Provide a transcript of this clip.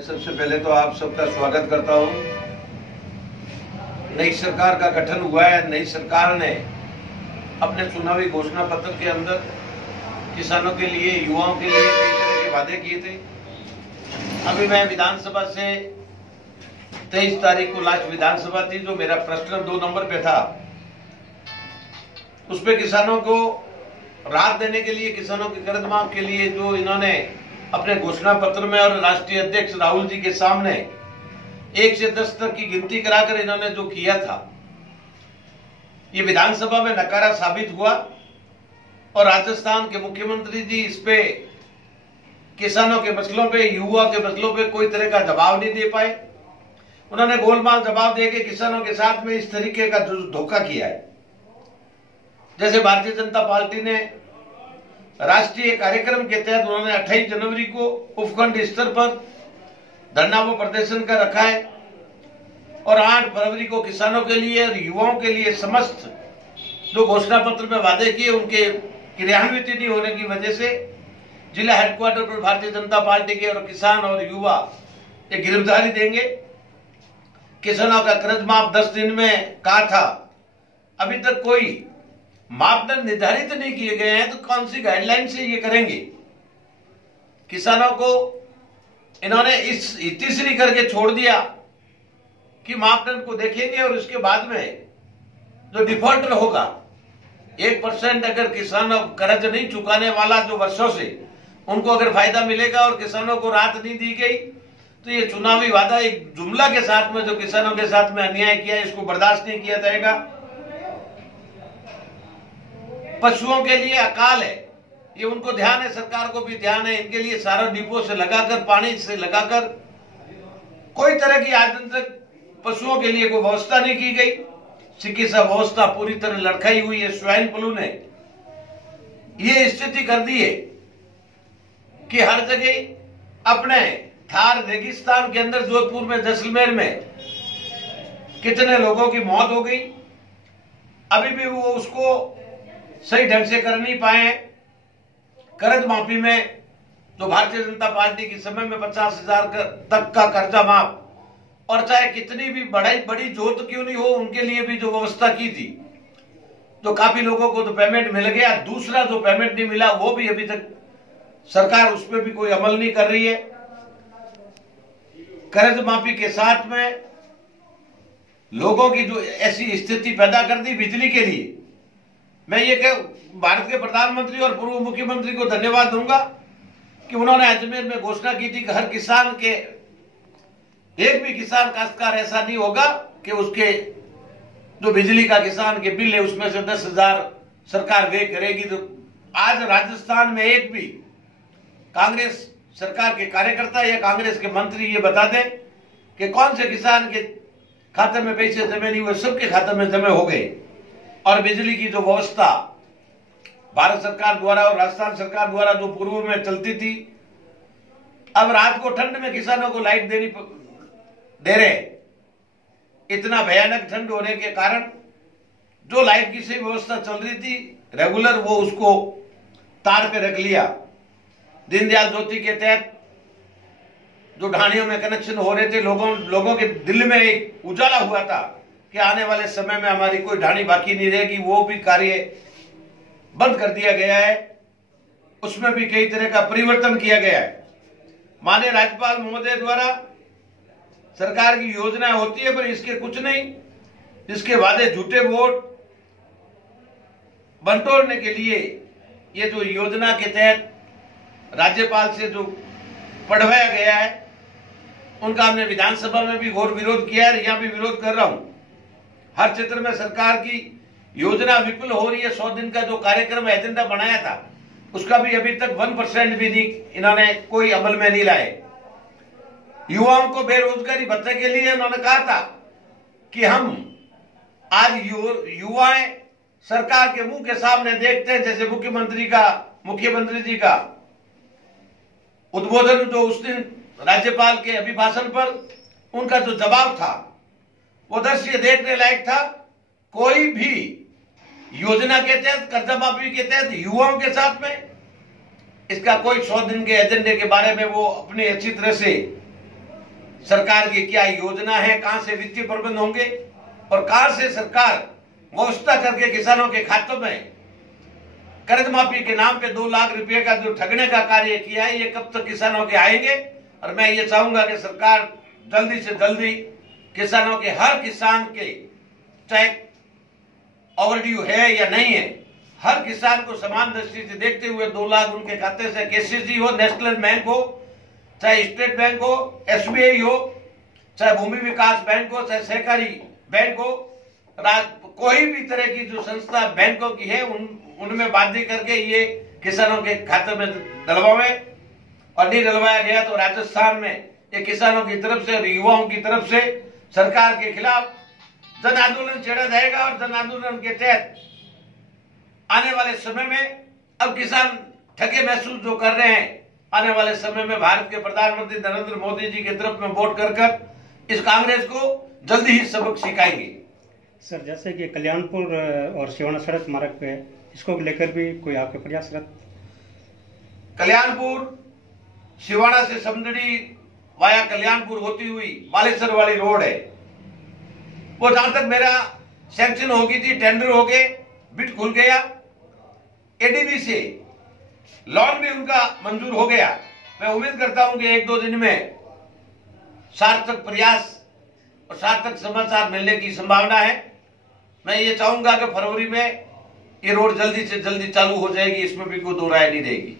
मैं सबसे पहले तो आप सबका स्वागत करता हूं। नई सरकार का गठन हुआ है। नई सरकार ने अपने चुनावी घोषणा पत्र के अंदर किसानों के लिए, युवाओं के लिए कई तरह के वादे किए थे। अभी मैं विधानसभा से 23 तारीख को लास्ट विधानसभा थी, जो मेरा प्रश्न 2 नंबर पे था, उस पे किसानों को राहत देने के लिए, किसानों के कर्ज माफ के लिए जो इन्होंने अपने घोषणा पत्र में और राष्ट्रीय अध्यक्ष राहुल जी के सामने 1 से 10 तक की गिनती कराकर इन्होंने जो किया था, ये विधानसभा में नकारा साबित हुआ। और राजस्थान के मुख्यमंत्री जी इस पे किसानों के मसलों पे, युवा के मसलों पे कोई तरह का जवाब नहीं दे पाए। उन्होंने गोलमाल जवाब देके किसानों के साथ में इस तरीके का धोखा किया है। जैसे भारतीय जनता पार्टी ने राष्ट्रीय कार्यक्रम के तहत उन्होंने 28 जनवरी को उपखंड स्तर पर धरना व प्रदर्शन कर रखा है और 8 फरवरी को किसानों के लिए और युवाओं के लिए समस्त जो घोषणा पत्र में वादे किए उनके क्रियान्वित नहीं होने की वजह से जिला हेडक्वार्टर पर भारतीय जनता पार्टी के और किसान और युवा एक गिरफ्तारी देंगे। किसानों का कर्ज माफ 10 दिन में कहा था, अभी तक कोई मापदंड निर्धारित नहीं किए गए हैं, तो कौन सी गाइडलाइन से ये करेंगे। किसानों को इन्होंने इस तीसरी करके छोड़ दिया कि मापदंड को देखेंगे और उसके बाद में जो डिफॉल्टर होगा 1% अगर किसान कर्ज नहीं चुकाने वाला जो वर्षों से, उनको अगर फायदा मिलेगा और किसानों को राहत नहीं दी गई, तो ये चुनावी वादा एक जुमला के साथ में जो किसानों के साथ में अन्याय किया, इसको बर्दाश्त नहीं किया जाएगा। पशुओं के लिए अकाल है, ये उनको ध्यान है, सरकार को भी ध्यान है। इनके लिए सारा डिपो से लगाकर, पानी से लगाकर कोई तरह की आज तक पशुओं के लिए कोई व्यवस्था नहीं की गई। चिकित्सा व्यवस्था पूरी तरह लड़खड़ाई हुई है। स्वाइन फ्लू ने ये स्थिति कर दी है कि हर जगह अपने थार रेगिस्तान के अंदर, जोधपुर में, जैसलमेर में कितने लोगों की मौत हो गई, अभी भी वो उसको सही ढंग से कर नहीं पाए। कर्ज माफी में जो भारतीय जनता पार्टी के समय में 50,000 तक का कर्जा माफ, और चाहे कितनी भी बड़ी जोत क्यों नहीं हो, उनके लिए भी जो व्यवस्था की थी, तो काफी लोगों को तो पेमेंट मिल गया। दूसरा जो पेमेंट नहीं मिला, वो भी अभी तक सरकार उस पर भी कोई अमल नहीं कर रही है। कर्ज माफी के साथ में लोगों की जो ऐसी स्थिति पैदा कर दी बिजली के लिए, मैं ये भारत के प्रधानमंत्री और पूर्व मुख्यमंत्री को धन्यवाद दूंगा कि उन्होंने अजमेर में घोषणा की थी कि हर किसान के, एक भी किसान काश्तकार ऐसा नहीं होगा कि उसके जो बिजली का किसान के बिल है उसमें से 10,000 सरकार वे करेगी। तो आज राजस्थान में एक भी कांग्रेस सरकार के कार्यकर्ता या कांग्रेस के मंत्री ये बता दें कि कौन से किसान के खाते में पैसे जमे नहीं हुए, सबके खाते में जमे हो गए। और बिजली की जो व्यवस्था भारत सरकार द्वारा और राजस्थान सरकार द्वारा जो पूर्व में चलती थी, अब रात को ठंड में किसानों को लाइट दे रहे। इतना भयानक ठंड होने के कारण जो लाइट की सही व्यवस्था चल रही थी रेगुलर, वो उसको तार पे रख लिया। दीनदयाल ज्योति के तहत जो ढाणियों में कनेक्शन हो रहे थे, लोगों के दिल में एक उजाला हुआ था कि आने वाले समय में हमारी कोई ढाणी बाकी नहीं रहेगी, वो भी कार्य बंद कर दिया गया है। उसमें भी कई तरह का परिवर्तन किया गया है। माननीय राज्यपाल महोदय द्वारा सरकार की योजनाएं होती है, पर इसके कुछ नहीं, जिसके वादे झूठे वोट बंटोरने के लिए ये जो योजना के तहत राज्यपाल से जो पढ़वाया गया है, उनका हमने विधानसभा में भी घोर विरोध किया है, यहां भी विरोध कर रहा हूं। हर क्षेत्र में सरकार की योजना विफल हो रही है। 100 दिन का जो कार्यक्रम एजेंडा बनाया था, उसका भी अभी तक 1% भी नहीं इन्होंने कोई अमल में नहीं लाए। युवाओं को बेरोजगारी भत्ते के लिए उन्होंने कहा था कि हम आज युवाएं सरकार के मुंह के सामने देखते हैं। जैसे मुख्यमंत्री जी का उद्बोधन जो उस दिन राज्यपाल के अभिभाषण पर उनका जो जवाब था, वो दृश्य देखने लायक था। कोई भी योजना के तहत, कर्जा माफी के तहत युवाओं के साथ में इसका कोई 100 दिन के एजेंडे के बारे में वो अपनी अच्छी तरह से सरकार की क्या योजना है, कहां से वित्तीय प्रबंध होंगे और कहां से सरकार व्यवस्था करके किसानों के खातों में कर्ज माफी के नाम पे 2 लाख रुपए का जो ठगने का कार्य किया है, ये कब तक किसानों के आएंगे। और मैं ये चाहूंगा कि सरकार जल्दी से जल्दी किसानों के, हर किसान के, चाहे ओवरड्यू है या नहीं है, हर किसान को समान दृष्टि से देखते हुए 2 लाख उनके खाते से केसीसी हो, नेशनल बैंक हो, चाहे स्टेट बैंक हो, एसबीआई हो, चाहे भूमि विकास बैंक हो, चाहे सहकारी बैंक हो, कोई भी तरह की जो संस्था बैंकों की है उनमें बाध्य करके ये किसानों के खाते में डलवावे। और नहीं डलवाया गया तो राजस्थान में ये किसानों की तरफ से और युवाओं की तरफ से सरकार के खिलाफ जन आंदोलन छेड़ा जाएगा। और जन आंदोलन के तहत आने वाले समय में अब किसान ठगे महसूस जो कर रहे हैं, आने वाले समय में भारत के प्रधानमंत्री नरेंद्र मोदी जी की तरफ में वोट कर इस कांग्रेस को जल्दी ही सबक सिखाएंगे। सर, जैसे कि कल्याणपुर और सिवाना सड़क मार्ग पे, इसको लेकर भी कोई आपके प्रयासरत? कल्याणपुर सिवाना से समदड़ी वाया कल्याणपुर होती हुई बालेश्वर वाली रोड है, वो जहां तक मेरा सैंक्शन हो गई थी, टेंडर हो गए, बिड खुल गया, एडीबी से लोन भी उनका मंजूर हो गया। मैं उम्मीद करता हूं कि 1-2 दिन में सार्थक प्रयास और सार्थक समाचार मिलने की संभावना है। मैं ये चाहूंगा कि फरवरी में ये रोड जल्दी से जल्दी चालू हो जाएगी, इसमें भी कोई दो राय नहीं रहेगी।